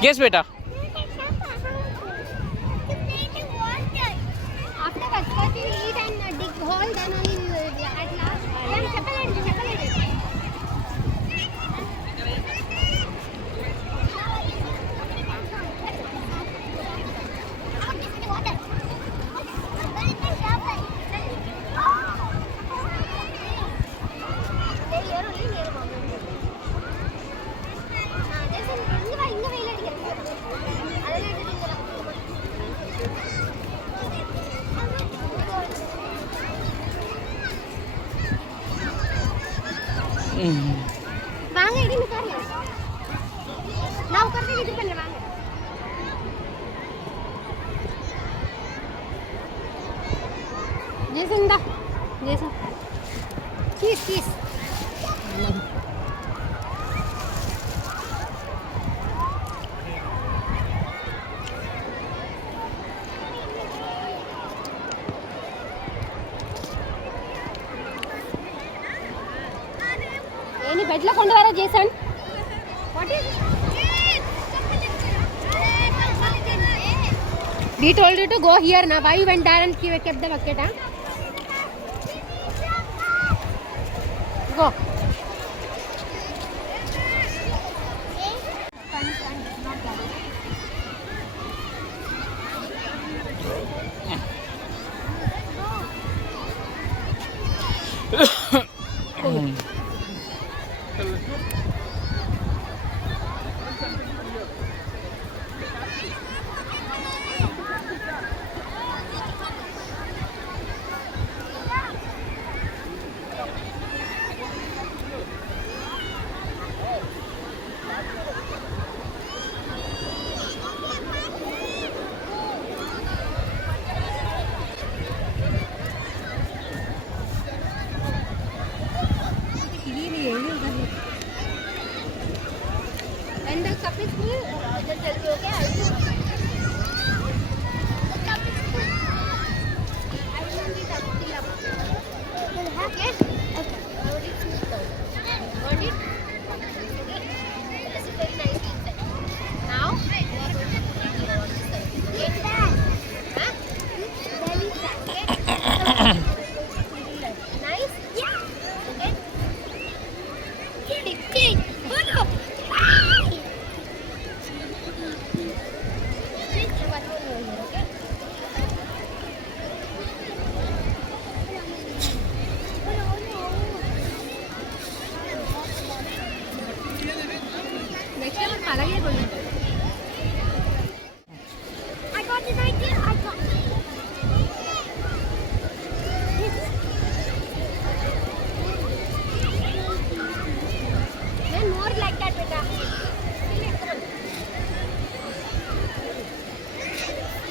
Yes, beta. வாங்க இடி உட்காரலாம். நான் உட்கார்ந்து இது பண்ணல வாங்க. ஜேசன் டா. ஜேசன். கீஸ். ఏని బెడ్లో కొండ వరా Jason what is we told you to go here now why you went there and kept the bucket go and the cup is full just tell me okay the cup is full I will only touch the up okay okay I will eat sweet though got it okay this is very nice inside now we are going to put it on this side okay huh very okay nice yeah okay okay follow next time అలాగే కొను I got an idea I got then more like that beta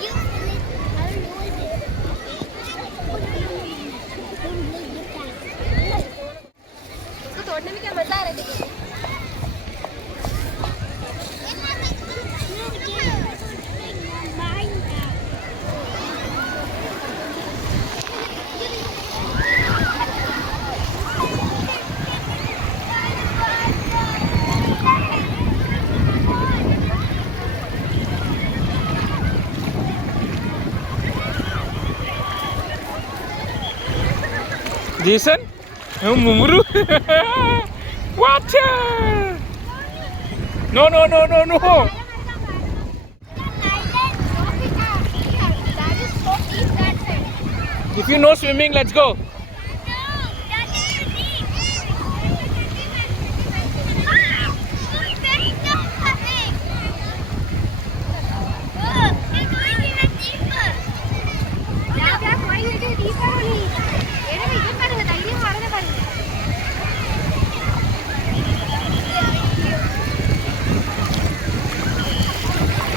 you I will hold it इसको तोड़ने में क्या मजा आ रहा है देखिए Jason, mumuru. Watch it. No. If you know swimming, let's go.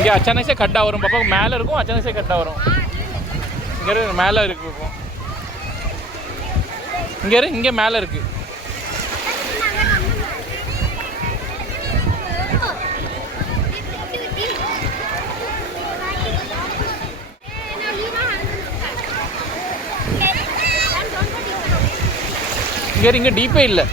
இங்கே அச்சானக் से खड्डा வரும் பாப்பா மேலே இருக்கும் அச்சானक से खड्डा வரும் இங்கே மேலே இருக்கு பாப்பா இங்கே மேலே இருக்கு இங்கே டீப்பே இல்லை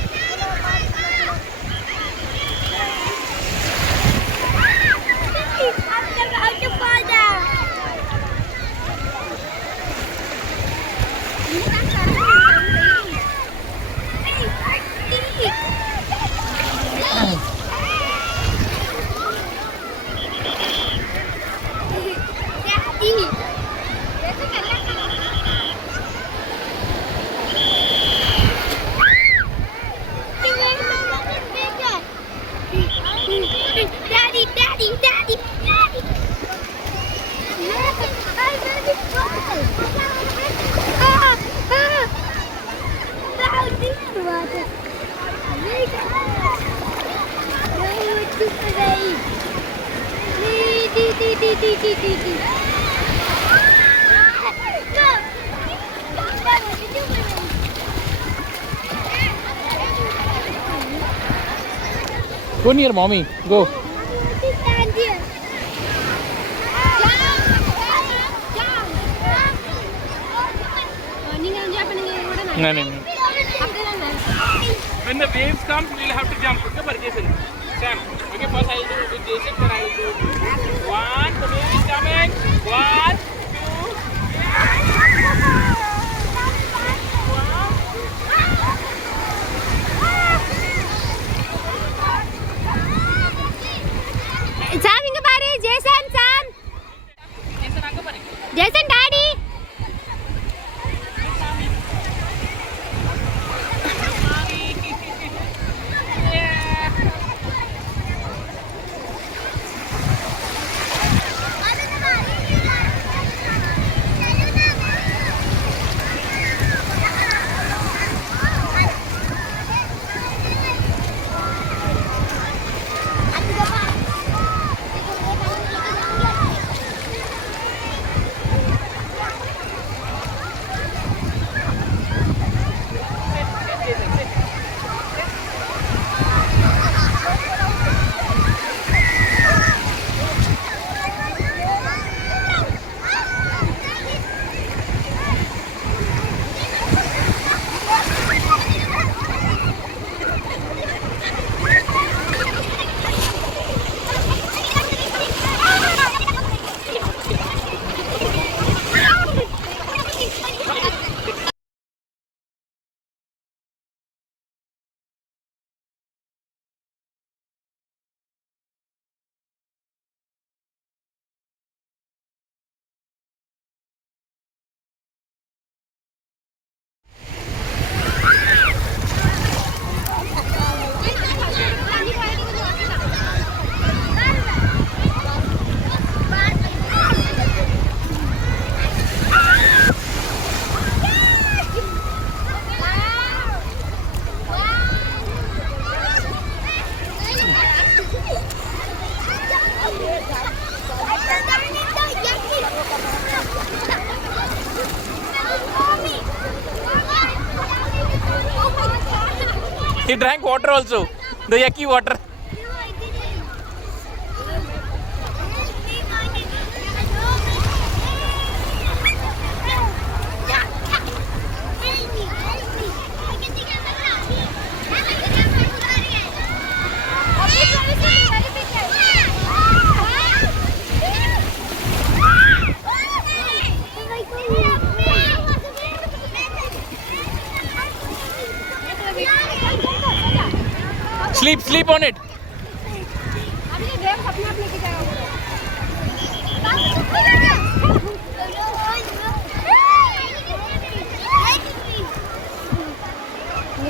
Go near mommy. Go. No. When the waves come, we'll have to jump. Okay, for Jason. Sam. Okay, first I will do it with Jason, then I will do it. One, the wave is coming. 1, 2. Sam, inga paru. Jason, Sam. Jason, daddy. He drank water also, the yucky water. Sleep on it.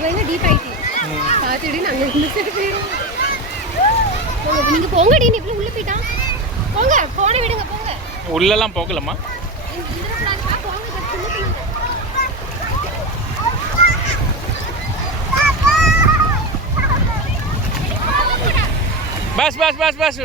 பயந்து deep ஆயிட்டு பாத்துடி நாங்க இந்த side போயிடும் போங்க நீங்க போங்கடி நீ இப்படி உள்ள போயிட்டான் போங்க போனை விடுங்க போங்க உள்ளெல்லாம் போகலாமா போங்க சொல்லுங்க बस बस बस बस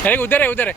अरे उधर है उधर है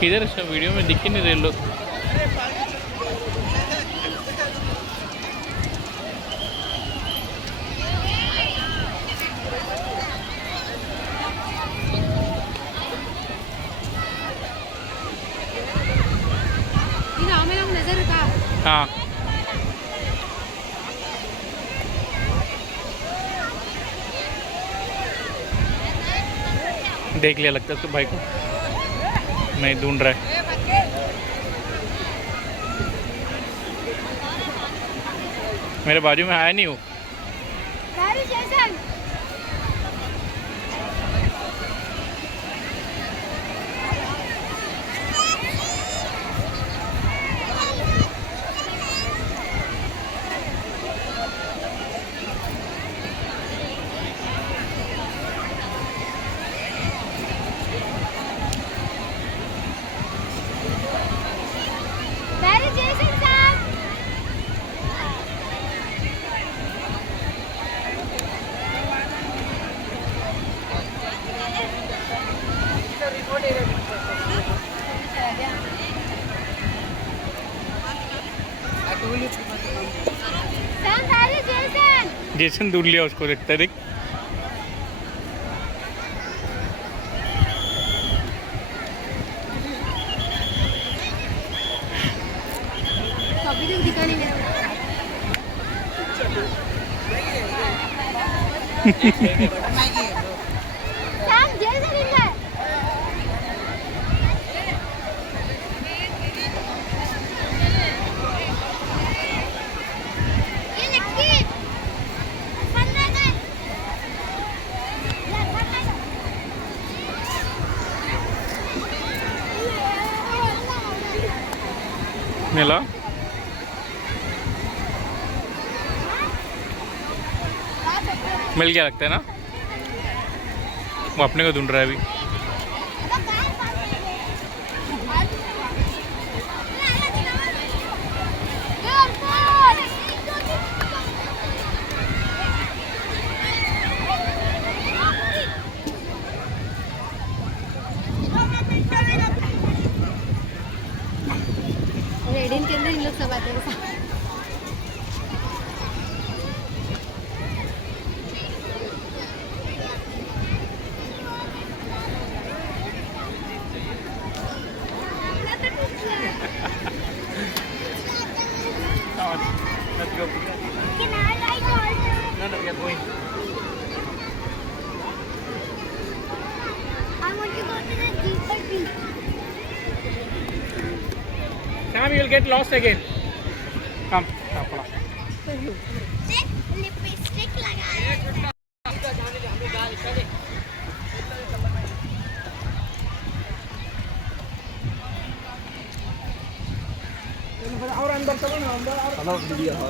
किधर है वीडियो में दिख ही नहीं रहे लोग नजर का हाँ देख लिया लगता है तो भाई को नहीं ढूंढ रहा है मेरे बाजू में आया नहीं वो जेसन दूर लिया उसको देखता है देख सैम जेल से निकला है। ये लड़की फन रहा है। मिला मिल गया लगता है ना। वो अपने को ढूंढ रहा है अभी। रेडिन के अंदर इन लोग सब आते हैं। Let's go. Can I ride also? No, we are going. I want to go to the deeper beach. Sam, you will get lost again. Come. Lipstick लगाया। और अंदर चलो ना, अंदर और वीडियो है।